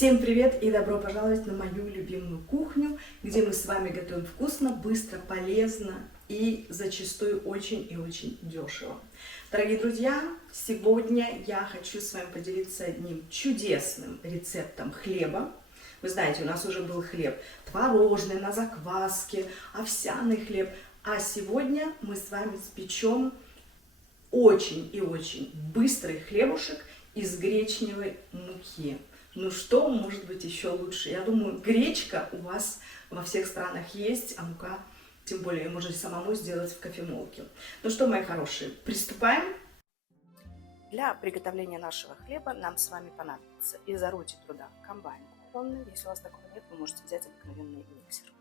Всем привет и добро пожаловать на мою любимую кухню, где мы с вами готовим вкусно, быстро, полезно и зачастую очень и очень дешево. Дорогие друзья, сегодня я хочу с вами поделиться одним чудесным рецептом хлеба. Вы знаете, у нас уже был хлеб творожный, на закваске, овсяный хлеб. А сегодня мы с вами спечем очень и очень быстрый хлебушек из гречневой муки. Ну что может быть еще лучше? Я думаю, гречка у вас во всех странах есть, а мука, тем более, можете самому сделать в кофемолке. Ну что, мои хорошие, приступаем. Для приготовления нашего хлеба нам с вами понадобится из орудий труда комбайн кухонный. Если у вас такого нет, вы можете взять обыкновенный миксер.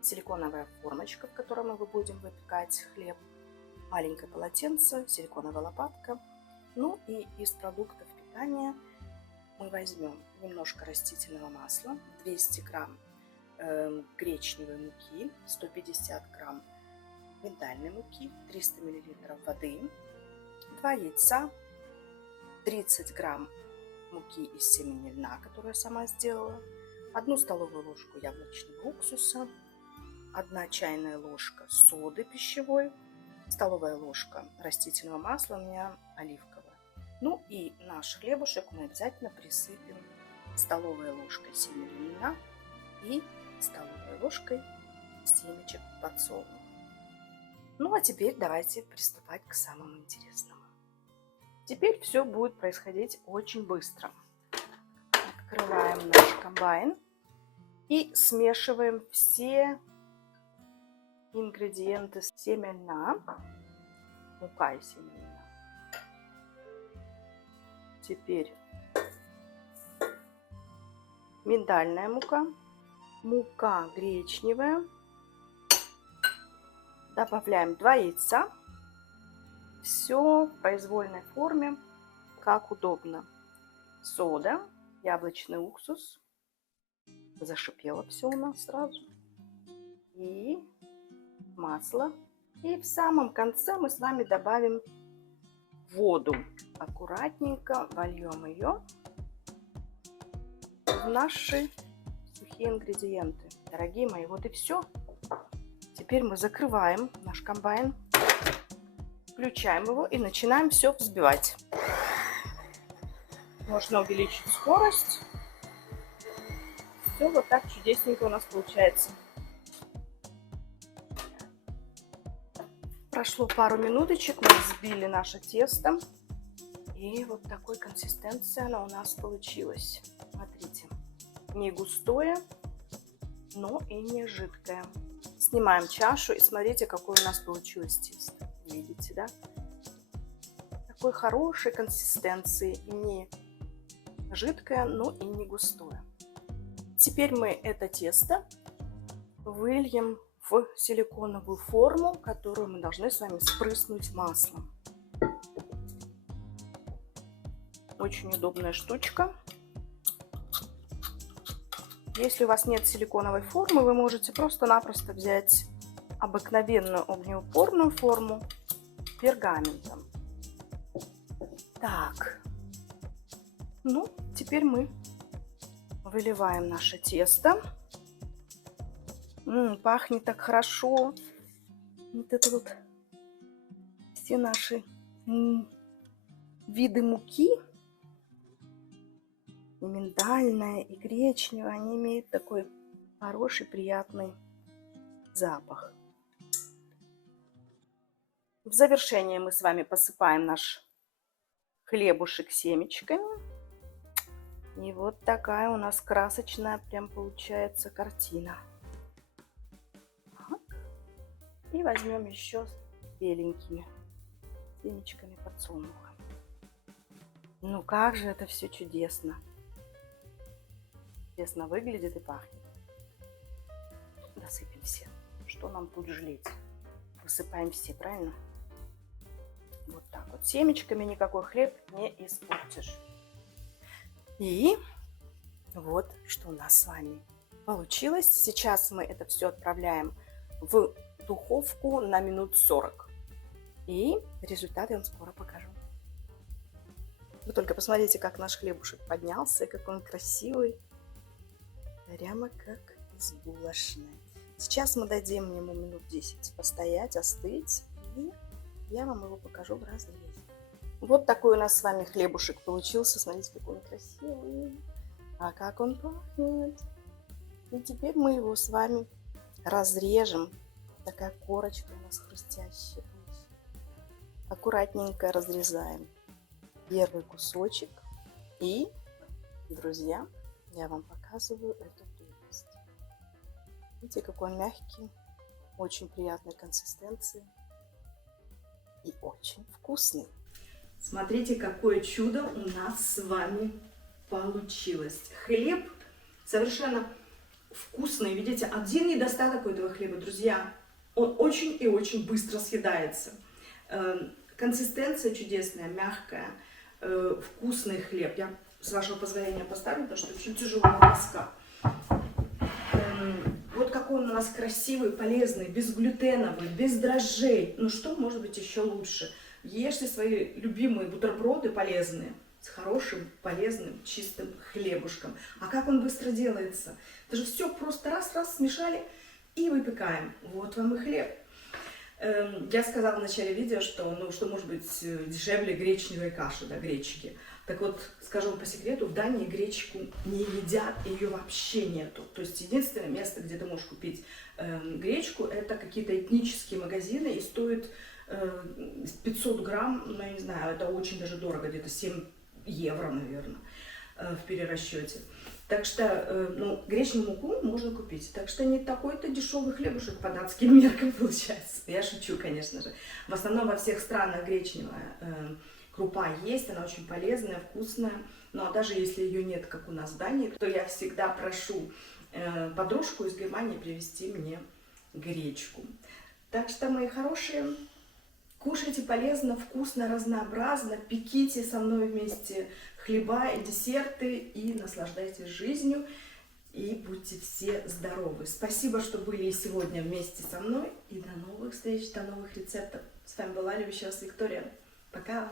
Силиконовая формочка, в которой мы будем выпекать хлеб. Маленькое полотенце, силиконовая лопатка. Ну и из продуктов питания мы возьмем немножко растительного масла, 200 грамм гречневой муки, 150 грамм миндальной муки, 300 миллилитров воды, 2 яйца, 30 грамм муки из семени льна, которую я сама сделала, 1 столовую ложку яблочного уксуса, 1 чайная ложка соды пищевой, столовая ложка растительного масла, у меня оливковое. Ну и наш хлебушек мы обязательно присыпем столовой ложкой семени льна и столовой ложкой семечек подсолнуха. Ну а теперь давайте приступать к самому интересному. Теперь все будет происходить очень быстро. Открываем наш комбайн и смешиваем все ингредиенты: семя льна, мука и семя льна. Теперь миндальная мука, мука гречневая. Добавляем 2 яйца. Все в произвольной форме, как удобно. Сода, яблочный уксус. Зашипело все у нас сразу. И масло. И в самом конце мы с вами добавим воду. Аккуратненько вольем ее в наши сухие ингредиенты. Дорогие мои, вот и все. Теперь мы закрываем наш комбайн, включаем его и начинаем все взбивать. Можно увеличить скорость. Все вот так чудесненько у нас получается. Прошло пару минуточек, мы взбили наше тесто. И вот такой консистенции оно у нас получилось. Смотрите, не густое, но и не жидкое. Снимаем чашу и смотрите, какое у нас получилось тесто. Видите, да? Такой хорошей консистенции, не жидкое, но и не густое. Теперь мы это тесто выльем в силиконовую форму, которую мы должны с вами спрыснуть маслом. Очень удобная штучка. Если у вас нет силиконовой формы, вы можете просто-напросто взять обыкновенную огнеупорную форму пергаментом. Так, ну, теперь мы выливаем наше тесто. Пахнет так хорошо. Вот это вот все наши виды муки, и миндальная, и гречневая, они имеют такой хороший, приятный запах. В завершение мы с вами посыпаем наш хлебушек семечками. И вот такая у нас красочная прям получается картина. И возьмем еще беленькими семечками подсолнуха. Ну как же это все чудесно! Чудесно выглядит и пахнет. Досыпем все. Что нам тут жалеть? Высыпаем все, правильно? Вот так вот. Семечками никакой хлеб не испортишь. И вот что у нас с вами получилось. Сейчас мы это все отправляем в духовку на минут 40. И результат я вам скоро покажу. Вы только посмотрите, как наш хлебушек поднялся, как он красивый. прямо как из булочной. Сейчас мы дадим ему минут 10 постоять, остыть, и я вам его покажу в разрезе. Вот такой у нас с вами хлебушек получился. Смотрите, какой он красивый. А как он пахнет. И теперь мы его с вами разрежем. Такая корочка у нас хрустящая. Аккуратненько разрезаем первый кусочек. И, друзья, я вам показываю эту прелесть. Видите, какой он мягкий, очень приятной консистенции и очень вкусный. Смотрите, какое чудо у нас с вами получилось. Хлеб совершенно вкусный. Видите, один недостаток у этого хлеба, друзья, он очень и очень быстро съедается. Консистенция чудесная, мягкая, вкусный хлеб. Я, с вашего позволения, поставлю, потому что очень тяжелая доска. Вот какой он у нас красивый, полезный, безглютеновый, без дрожжей. Ну что может быть еще лучше? Ешьте свои любимые бутерброды полезные с хорошим, полезным, чистым хлебушком. А как он быстро делается? Это же все просто раз-раз смешали и выпекаем. Вот вам и хлеб. Я сказала в начале видео, что, что может быть дешевле гречневой каши, да, гречки. Так вот, скажу вам по секрету, в Дании гречку не едят, и ее вообще нету. То есть единственное место, где ты можешь купить гречку, это какие-то этнические магазины, и стоит 500 грамм, ну я не знаю, это очень даже дорого, где-то 7 евро, наверное, в перерасчете. Так что, ну, гречневую муку можно купить. Так что не такой-то дешевый хлебушек по датским меркам получается. Я шучу, конечно же. В основном во всех странах гречневая крупа есть, она очень полезная, вкусная. Ну, а даже если ее нет, как у нас в Дании, то я всегда прошу подружку из Германии привезти мне гречку. Так что, мои хорошие, кушайте полезно, вкусно, разнообразно, пеките со мной вместе хлеба и десерты, и наслаждайтесь жизнью, и будьте все здоровы. Спасибо, что были сегодня вместе со мной, и до новых встреч, до новых рецептов. С вами была любящая вас Виктория. Пока!